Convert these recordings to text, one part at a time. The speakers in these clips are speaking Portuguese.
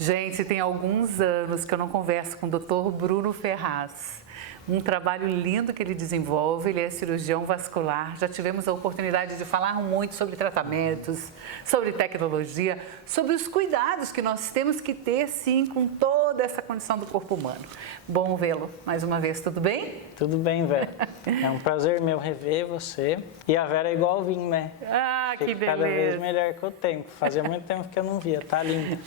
Gente, tem alguns anos que eu não converso com o Dr. Bruno Ferraz. Um trabalho lindo que ele desenvolve, ele é cirurgião vascular. Já tivemos a oportunidade de falar muito sobre tratamentos, sobre tecnologia, sobre os cuidados que nós temos que ter, sim, com toda essa condição do corpo humano. Bom vê-lo mais uma vez, tudo bem? Tudo bem, Vera. É um prazer meu rever você. E a Vera é igual ao vinho, né? Ah, que beleza! Cada vez melhor com o tempo. Fazia muito tempo que eu não via, tá linda.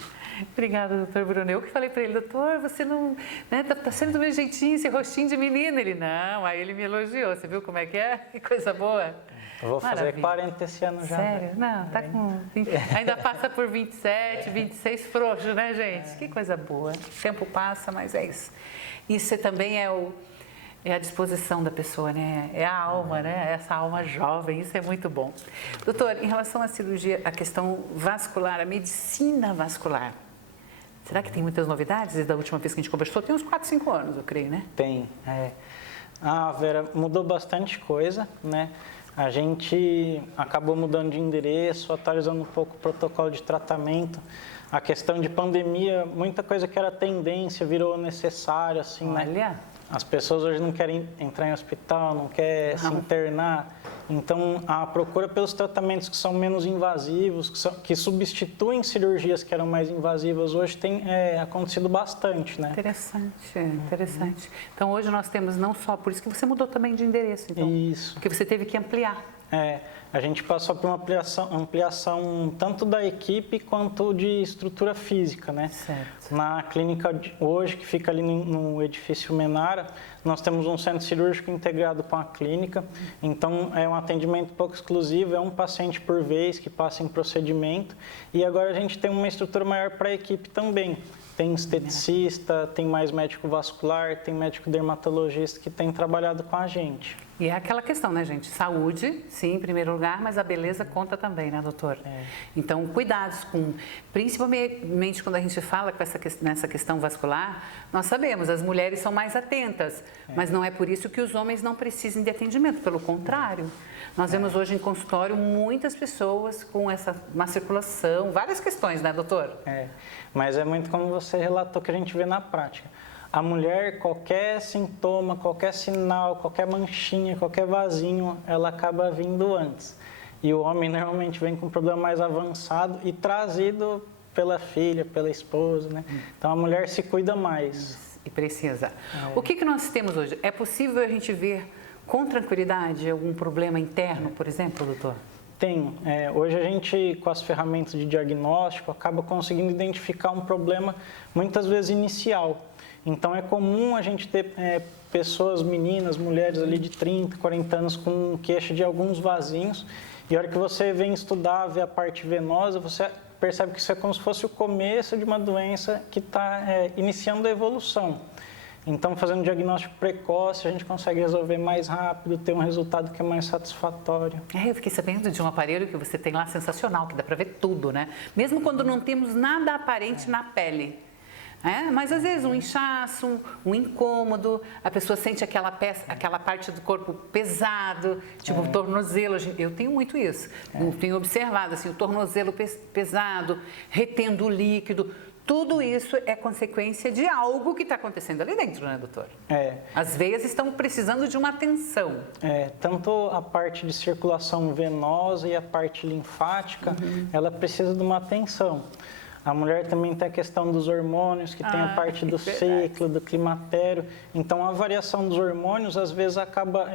Obrigada, doutor Bruno. Eu que falei para ele, doutor, você não, né, tá sendo do meu jeitinho, esse rostinho de menino. Ele, não, aí ele me elogiou, você viu como é? Que coisa boa. Eu vou fazer 40 esse ano já. Sério? Não, tá com 20, ainda passa por 27, 26 frouxo, né, gente? Que coisa boa. O tempo passa, mas é isso. Isso também é a disposição da pessoa, né? É a alma, né? Essa alma jovem, isso é muito bom. Doutor, em relação à cirurgia, a questão vascular, a medicina vascular, será que tem muitas novidades desde a última vez que a gente conversou? Tem uns 4, 5 anos, eu creio, né? Tem, Vera, mudou bastante coisa, né? A gente acabou mudando de endereço, atualizando um pouco o protocolo de tratamento. A questão de pandemia, muita coisa que era tendência virou necessário, assim, né? Olha. As pessoas hoje não querem entrar em hospital, não querem se internar. Então, a procura pelos tratamentos que são menos invasivos, que substituem cirurgias que eram mais invasivas, hoje tem acontecido bastante, né? Interessante, interessante. Então, hoje nós temos não só, por isso que você mudou também de endereço, então. Isso. Porque você teve que ampliar. A gente passou por uma ampliação tanto da equipe quanto de estrutura física, né? Certo. Na clínica hoje, que fica ali no edifício Menara, nós temos um centro cirúrgico integrado com a clínica, então é um atendimento pouco exclusivo, é um paciente por vez que passa em procedimento, e agora a gente tem uma estrutura maior para a equipe também. Tem esteticista, tem mais médico vascular, tem médico dermatologista que tem trabalhado com a gente. E é aquela questão, né, gente? Saúde, sim, em primeiro lugar, mas a beleza conta também, né, doutor? Então, cuidados com, principalmente quando a gente fala com nessa questão vascular, nós sabemos, as mulheres são mais atentas, mas não é por isso que os homens não precisem de atendimento, pelo contrário. Nós vemos hoje em consultório muitas pessoas com essa má circulação, várias questões, né, doutor? Mas é muito como você relatou que a gente vê na prática. A mulher, qualquer sintoma, qualquer sinal, qualquer manchinha, qualquer vasinho, ela acaba vindo antes. E o homem normalmente vem com um problema mais avançado e trazido pela filha, pela esposa, né? Então a mulher se cuida mais. E precisa. O que nós temos hoje? É possível a gente ver com tranquilidade algum problema interno, por exemplo, doutor? Tem. Hoje a gente, com as ferramentas de diagnóstico, acaba conseguindo identificar um problema, muitas vezes inicial. Então é comum a gente ter pessoas, meninas, mulheres ali de 30, 40 anos com queixa de alguns vasinhos, e a hora que você vem estudar, ver a parte venosa, você percebe que isso é como se fosse o começo de uma doença que está iniciando a evolução. Então, fazendo um diagnóstico precoce, a gente consegue resolver mais rápido, ter um resultado que é mais satisfatório. Eu fiquei sabendo de um aparelho que você tem lá sensacional, que dá para ver tudo, né? Mesmo quando não temos nada aparente na pele. Mas às vezes um inchaço, um incômodo, a pessoa sente aquela parte do corpo pesado, tipo o tornozelo. Eu tenho muito isso, tenho observado assim, o tornozelo pesado, retendo o líquido. Tudo isso é consequência de algo que está acontecendo ali dentro, né, doutor? As veias estão precisando de uma atenção. Tanto a parte de circulação venosa e a parte linfática, ela precisa de uma atenção. A mulher também tem a questão dos hormônios, que tem a parte do ciclo, do climatério. Então, a variação dos hormônios, às vezes, acaba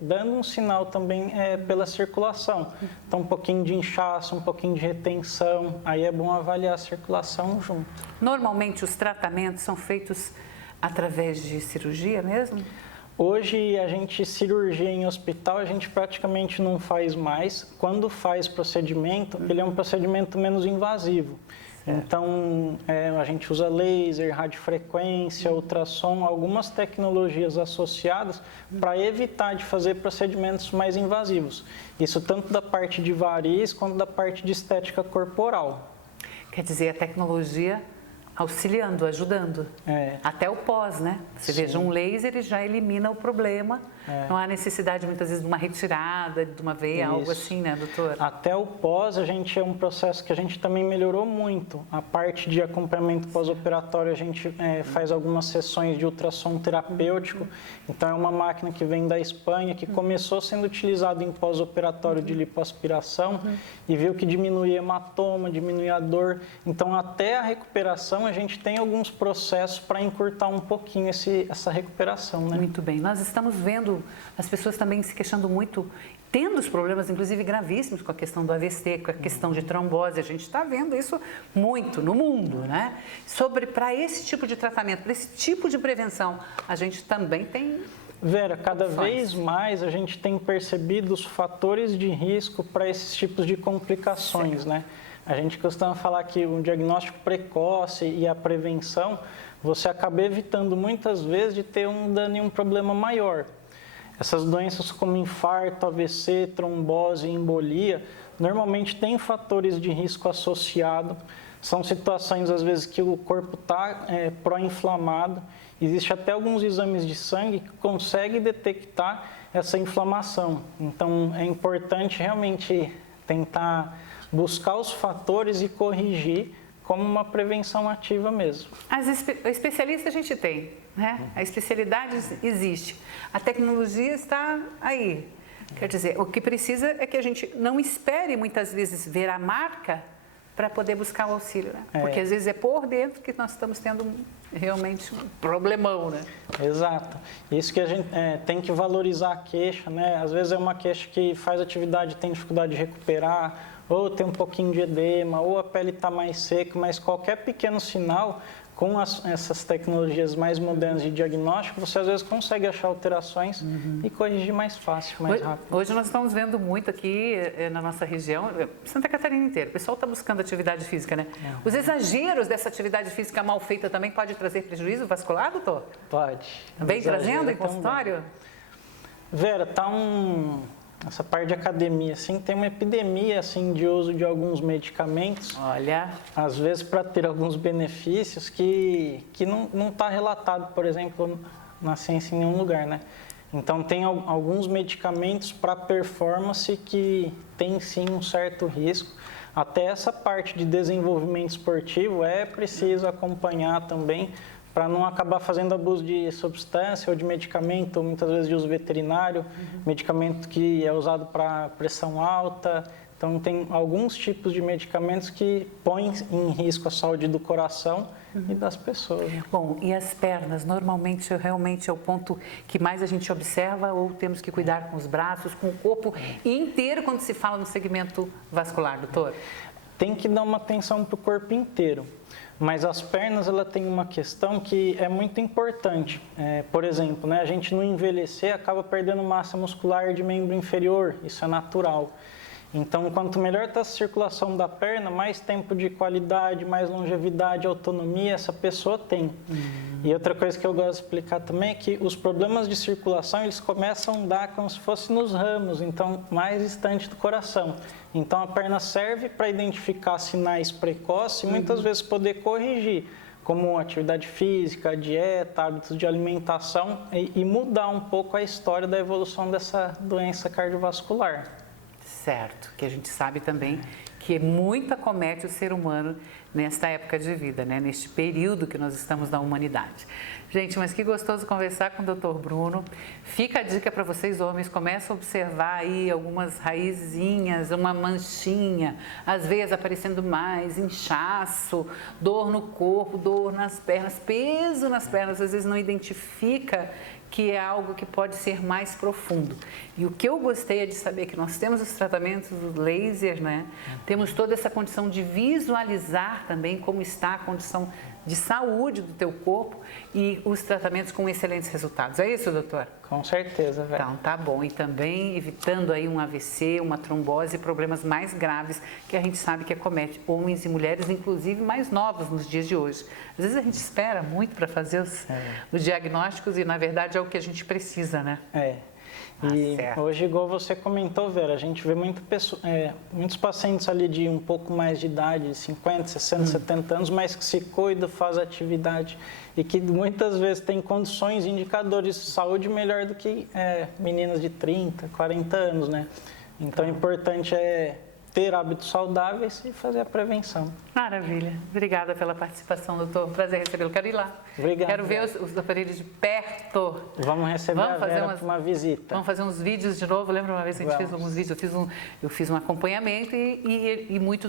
dando um sinal também pela circulação. Então, um pouquinho de inchaço, um pouquinho de retenção. Aí é bom avaliar a circulação junto. Normalmente, os tratamentos são feitos através de cirurgia mesmo? Hoje, cirurgia em hospital, a gente praticamente não faz mais. Quando faz procedimento, ele é um procedimento menos invasivo. Então, a gente usa laser, radiofrequência, ultrassom, algumas tecnologias associadas para evitar de fazer procedimentos mais invasivos. Isso tanto da parte de variz quanto da parte de estética corporal. Quer dizer, a tecnologia auxiliando, ajudando. Até o pós, né? Você veja, um laser ele já elimina o problema. Não há necessidade, muitas vezes, de uma retirada, de uma veia, algo assim, né, doutor? Até o pós, é um processo que a gente também melhorou muito. A parte de acompanhamento pós-operatório, a gente faz algumas sessões de ultrassom terapêutico. Então, é uma máquina que vem da Espanha, que começou sendo utilizada em pós-operatório de lipoaspiração e viu que diminuía hematoma, diminuía a dor. Então, até a recuperação, a gente tem alguns processos para encurtar um pouquinho essa recuperação, né? Muito bem. Nós estamos vendo as pessoas também se queixando muito, tendo os problemas, inclusive, gravíssimos com a questão do AVC, com a questão de trombose. A gente está vendo isso muito no mundo, né? Para esse tipo de tratamento, para esse tipo de prevenção, a gente também tem... Vera, cada vez mais a gente tem percebido os fatores de risco para esses tipos de complicações, né? A gente costuma falar que o diagnóstico precoce e a prevenção, você acaba evitando muitas vezes de ter um dano e um problema maior. Essas doenças como infarto, AVC, trombose, embolia, normalmente têm fatores de risco associado. São situações, às vezes, que o corpo está pró-inflamado. Existe até alguns exames de sangue que conseguem detectar essa inflamação. Então, é importante realmente tentar buscar os fatores e corrigir como uma prevenção ativa mesmo. Especialista a gente tem, né? A especialidade existe. A tecnologia está aí. Quer dizer, o que precisa é que a gente não espere muitas vezes ver a marca para poder buscar o auxílio, né? Porque às vezes é por dentro que nós estamos tendo realmente um problemão, né? Exato. Isso que a gente tem que valorizar a queixa, né? Às vezes é uma queixa que faz atividade e tem dificuldade de recuperar, ou tem um pouquinho de edema, ou a pele está mais seca, mas qualquer pequeno sinal, com essas tecnologias mais modernas de diagnóstico, você às vezes consegue achar alterações e corrigir mais fácil, mais rápido. Hoje nós estamos vendo muito aqui na nossa região, Santa Catarina inteira, o pessoal está buscando atividade física, né? Os exageros dessa atividade física mal feita também pode trazer prejuízo vascular, doutor? Pode. Vem trazendo em consultório? Vera, essa parte de academia, assim, tem uma epidemia, assim, de uso de alguns medicamentos. Olha. Às vezes para ter alguns benefícios que não está relatado, por exemplo, na ciência em nenhum lugar, né? Então, tem alguns medicamentos para performance que tem, sim, um certo risco. Até essa parte de desenvolvimento esportivo é preciso acompanhar também, para não acabar fazendo abuso de substância ou de medicamento, ou muitas vezes de uso veterinário, medicamento que é usado para pressão alta. Então, tem alguns tipos de medicamentos que põem em risco a saúde do coração e das pessoas. Né? Bom, e as pernas, normalmente, realmente é o ponto que mais a gente observa, ou temos que cuidar com os braços, com o corpo inteiro, quando se fala no segmento vascular, doutor? Tem que dar uma atenção para o corpo inteiro. Mas as pernas, ela tem uma questão que é muito importante. Por exemplo, né, a gente no envelhecer acaba perdendo massa muscular de membro inferior, isso é natural. Então, quanto melhor está a circulação da perna, mais tempo de qualidade, mais longevidade, autonomia essa pessoa tem. E outra coisa que eu gosto de explicar também é que os problemas de circulação, eles começam a dar como se fosse nos ramos, então mais distante do coração. Então, a perna serve para identificar sinais precoces e muitas vezes poder corrigir, como atividade física, dieta, hábitos de alimentação e mudar um pouco a história da evolução dessa doença cardiovascular. Certo, que a gente sabe também que muito acomete o ser humano nesta época de vida, né? Neste período que nós estamos na humanidade. Gente, mas que gostoso conversar com o Dr. Bruno. Fica a dica para vocês, homens, começam a observar aí algumas raizinhas, uma manchinha, as veias aparecendo mais, inchaço, dor no corpo, dor nas pernas, peso nas pernas, às vezes não identifica que é algo que pode ser mais profundo. E o que eu gostei é de saber que nós temos os tratamentos do laser, né? Temos toda essa condição de visualizar também como está a condição de saúde do teu corpo e os tratamentos com excelentes resultados. É isso, doutor? Com certeza, velho. Então, tá bom. E também evitando aí um AVC, uma trombose e problemas mais graves que a gente sabe que acomete homens e mulheres, inclusive mais novos nos dias de hoje. Às vezes a gente espera muito para fazer os diagnósticos e, na verdade, é o que a gente precisa, né? E certo. hoje, igual você comentou, Vera, a gente vê muitos pacientes ali de um pouco mais de idade, 50, 60, 70 anos, mas que se cuida, faz atividade e que muitas vezes tem condições, indicadores de saúde melhor do que meninas de 30, 40 anos, né? Então, o importante é ter hábitos saudáveis e fazer a prevenção. Maravilha. Obrigada pela participação, doutor. Prazer recebê-lo. Quero ir lá. Obrigado. Quero ver os aparelhos de perto. Vamos receber a Vera para uma visita. Vamos fazer uns vídeos de novo. Lembra uma vez que a gente fez alguns vídeos? Eu fiz um acompanhamento e muito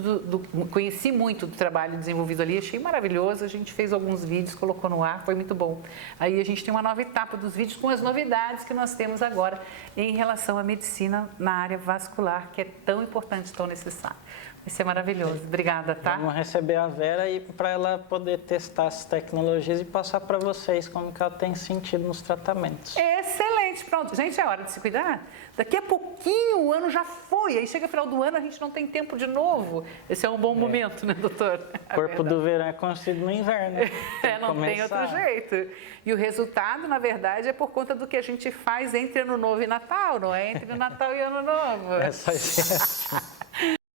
conheci muito do trabalho desenvolvido ali. Achei maravilhoso. A gente fez alguns vídeos, colocou no ar, foi muito bom. Aí a gente tem uma nova etapa dos vídeos com as novidades que nós temos agora em relação à medicina na área vascular, que é tão importante, tão necessário. Vai ser maravilhoso. Obrigada, tá? Vamos receber a Vera e para ela poder testar as tecnologias e passar para vocês como que ela tem sentido nos tratamentos. Excelente, pronto. Gente, é hora de se cuidar. Daqui a pouquinho o ano já foi, aí chega o final do ano a gente não tem tempo de novo. Esse é um bom momento, né, doutor? O corpo do verão é construído no inverno. Não tem outro jeito. E o resultado, na verdade, é por conta do que a gente faz entre Ano Novo e Natal, não é? Entre o Natal e Ano Novo. É só isso.